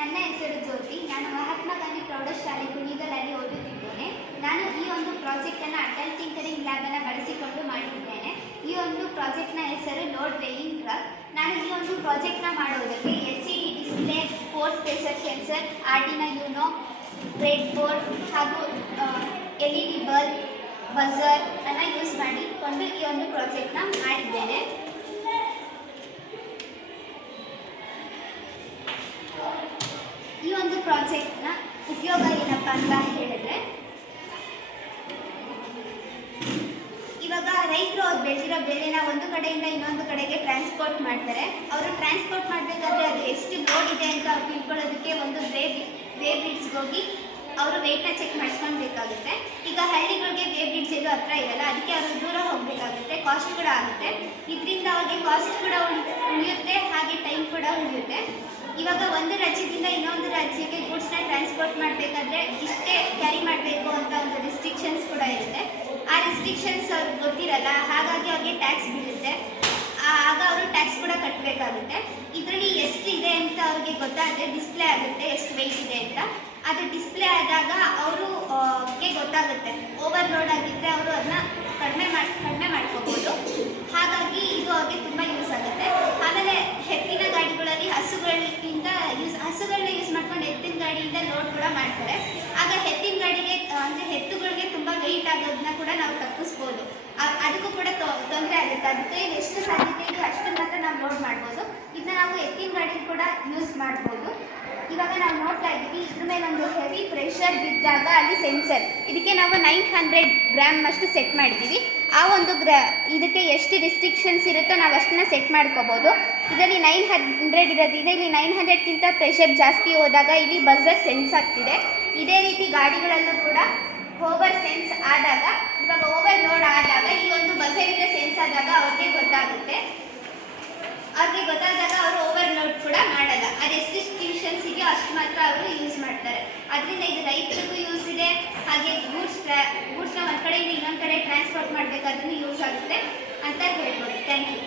ನನ್ನ ಹೆಸರು ಜ್ಯೋತಿ. ನಾನು ಮಹಾತ್ಮ ಗಾಂಧಿ ಪ್ರೌಢಶಾಲೆ ಕುಣಿಗಲಲ್ಲಿ ಓದುತ್ತಿದ್ದೇನೆ. ನಾನು ಈ ಒಂದು ಪ್ರಾಜೆಕ್ಟನ್ನು ಅಟಲ್ ಟಿಂಕರಿಂಗ್ ಲ್ಯಾಬನ್ನು ಬಳಸಿಕೊಂಡು ಮಾಡಿದ್ದೇನೆ. ಈ ಒಂದು ಪ್ರಾಜೆಕ್ಟ್ನ ಹೆಸರು ಲೋಡ್ ವೇಯಿಂಗ್ ಟ್ರಕ್. ನಾನು ಈ ಒಂದು ಪ್ರಾಜೆಕ್ಟ್ನ ಮಾಡುವುದಕ್ಕೆ LCD display, force pressure sensor, Arduino YONO, bread board ಹಾಗೂ LED ಬಲ್ಬ್, ಬಜರ್ ಅನ್ನು ಯೂಸ್ ಮಾಡಿಕೊಂಡು ಈ ಒಂದು ಪ್ರಾಜೆಕ್ಟ್ನ ಮಾಡಿದ್ದೇನೆ. ಈ ಒಂದು ಪ್ರಾಜೆಕ್ಟ್ನ ಉಪಯೋಗ ಏನಪ್ಪ ಅಂತ ಹೇಳಿದ್ರೆ, ಇವಾಗ ರೈತರು ಅವ್ರು ಬೆಳೆದಿರೋ ಬೆಳೆನ ಒಂದು ಕಡೆಯಿಂದ ಇನ್ನೊಂದು ಕಡೆಗೆ ಟ್ರಾನ್ಸ್ಪೋರ್ಟ್ ಮಾಡ್ತಾರೆ. ಅವರು ಟ್ರಾನ್ಸ್ಪೋರ್ಟ್ ಮಾಡಬೇಕಾದ್ರೆ ಅದು ಎಷ್ಟು ಲೋಡ್ ಇದೆ ಅಂತ ಅವ್ರು ತಿಳ್ಕೊಳ್ಳೋದಕ್ಕೆ ಒಂದು ವೇ ಬ್ರಿಡ್ಜ್ಗೆ ಹೋಗಿ ಅವರು ವೆಯ್ಟ್ನ ಚೆಕ್ ಮಾಡಿಸ್ಕೊಳ್ಬೇಕಾಗುತ್ತೆ. ಈಗ ಹಳ್ಳಿಗಳಿಗೆ ವೇ ಬ್ರಿಡ್ಜ್ ಎಲ್ಲೂ ಹತ್ರ ಇರಲ್ಲ, ಅದಕ್ಕೆ ಅವರು ದೂರ ಹೋಗಬೇಕಾಗುತ್ತೆ, ಕಾಸ್ಟ್ ಕೂಡ ಆಗುತ್ತೆ. ಇದರಿಂದ ಅವ್ರಿಗೆ ಕಾಸ್ಟ್ ಕೂಡ ಉಳಿಯುತ್ತೆ, ಹಾಗೆ ಟೈಮ್ ಕೂಡ ಉಳಿಯುತ್ತೆ. ಇವಾಗ ಒಂದು ರಾಜ್ಯದಿಂದ ಇನ್ನೊಂದು ರಾಜ್ಯಕ್ಕೆ ಗೂಡ್ಸ್ನ ಟ್ರಾನ್ಸ್ಪೋರ್ಟ್ ಮಾಡಬೇಕಾದ್ರೆ ಇಷ್ಟೇ ಕ್ಯಾರಿ ಮಾಡಬೇಕು ಅಂತ ಒಂದು ರಿಸ್ಟ್ರಿಕ್ಷನ್ಸ್ ಕೂಡ ಇರುತ್ತೆ. ಆ ರಿಸ್ಟ್ರಿಕ್ಷನ್ಸ್ ಅವ್ರಿಗೆ ಗೊತ್ತಿರಲ್ಲ, ಹಾಗಾಗಿ ಅವ್ರಿಗೆ ಟ್ಯಾಕ್ಸ್ ಬೀಳುತ್ತೆ. ಆಗ ಅವರು ಟ್ಯಾಕ್ಸ್ ಕೂಡ ಕಟ್ಟಬೇಕಾಗುತ್ತೆ. ಇದರಲ್ಲಿ ಎಷ್ಟಿದೆ ಅಂತ ಅವ್ರಿಗೆ ಗೊತ್ತಾದರೆ ಡಿಸ್ಪ್ಲೇ ಆಗುತ್ತೆ, ಎಷ್ಟು ವೆಯ್ಟ್ ಇದೆ ಅಂತ. ಅದು ಡಿಸ್ಪ್ಲೇ ಆದಾಗ ಅವ್ರಿಗೆ ಗೊತ್ತಾಗುತ್ತೆ. ಓವರ್ಲೋಡ್ ಆಗಿದ್ದರೆ ಅವರು ಅದನ್ನ ಕಡಿಮೆ ಮಾಡ್ಕೋಬೋದು. ಹಾಗಾಗಿ ಇದು ಅವ್ರಿಗೆ ತುಂಬ ಯೂಸ್ ಆಗುತ್ತೆ. ಆಮೇಲೆ ಎತ್ತಿನ ಗಾಡಿಗಳಲ್ಲಿ ಹಸುಗಳನ್ನ ಯೂಸ್ ಮಾಡ್ಕೊಂಡು ಎತ್ತಿನ ಗಾಡಿಯಿಂದ ಲೋಡ್ ಕೂಡ ಮಾಡ್ತಾರೆ. ಆಗ ಎತ್ತಿನ ಗಾಡಿಗೆ ಅಂದರೆ ಎತ್ತುಗಳಿಗೆ ತುಂಬ ವೆಯ್ಟ್ ಆಗೋದನ್ನ ಕೂಡ ನಾವು ತಪ್ಪಿಸ್ಬೋದು. ಅದಕ್ಕೂ ಕೂಡ ತೊಂದರೆ ಆಗುತ್ತೆ. ಅದಕ್ಕೆ ಎಷ್ಟು ಸಾಧ್ಯತೆ ಇದೆ ಅಷ್ಟು ಮಾತ್ರ ನಾವು ಲೋಡ್ ಮಾಡ್ಬೋದು. ಇದನ್ನ ನಾವು ಎತ್ತಿನ ಗಾಡಿ ಕೂಡ ಯೂಸ್ ಮಾಡ್ಬೋದು. ಇವಾಗ ನಾವು ನೋಡ್ತಾ ಇದ್ದೀವಿ, ಇದ್ರ ಮೇಲೆ ಒಂದು ಹೆವಿ ಪ್ರೆಷರ್ ಬಿದ್ದಾಗ ಅಲ್ಲಿ ಸೆನ್ಸರ್, ಇದಕ್ಕೆ ನಾವು 900 ಗ್ರಾಮ್ ಅಷ್ಟು ಸೆಟ್ ಮಾಡಿದ್ದೀವಿ. ಆ ಒಂದು ಇದಕ್ಕೆ ಎಷ್ಟು ರಿಸ್ಟ್ರಿಕ್ಷನ್ಸ್ ಇರುತ್ತೋ ನಾವು ಅಷ್ಟನ್ನ ಸೆಟ್ ಮಾಡ್ಕೋಬೋದು. ಇದರಲ್ಲಿ 900 ಇರೋದ್ರಿಂದ ಇಲ್ಲಿ 900ಕ್ಕಿಂತ ಪ್ರೆಷರ್ ಜಾಸ್ತಿ ಹೋದಾಗ ಇಲ್ಲಿ ಬಜರ್ ಸೆನ್ಸ್ ಆಗ್ತಿದೆ. ಇದೇ ರೀತಿ ಗಾಡಿಗಳಲ್ಲೂ ಕೂಡ ಓವರ್ ಸೆನ್ಸ್ ಆದಾಗ, ಇವಾಗ ಓವರ್ ಲೋಡ್ ಆದಾಗ ಈ ಒಂದು ಬಜರಿಂದ ಸೆನ್ಸ್ ಆದಾಗ ಅವ್ರಿಗೆ ಗೊತ್ತಾಗುತ್ತೆ. ಅವರು ಓವರ್ಲೋಡ್ ಕೂಡ ಮಾಡಲ್ಲ. ಅದು ಎಷ್ಟು ರಿಸ್ಟ್ರಿಕ್ಷನ್ಸ್ ಇದೆಯೋ ಅಷ್ಟು ಮಾತ್ರ ಅವರು ಯೂಸ್ ಮಾಡ್ತಾರೆ. ಅದರಿಂದ ಇದು ರೈತರಿಗೂ ಯೂಸ್ ಇದೆ, ಹಾಗೆ ಗೂಡ್ಸ್ನ ಒಂದು ಕಡೆಯಿಂದ ಇನ್ನೊಂದು ಕಡೆ ಟ್ರಾನ್ಸ್ಪೋರ್ಟ್ ಮಾಡಬೇಕಾದ್ರೂ ಯೂಸ್ ಆಗುತ್ತೆ ಅಂತ ಹೇಳ್ಬೋದು. Thank you.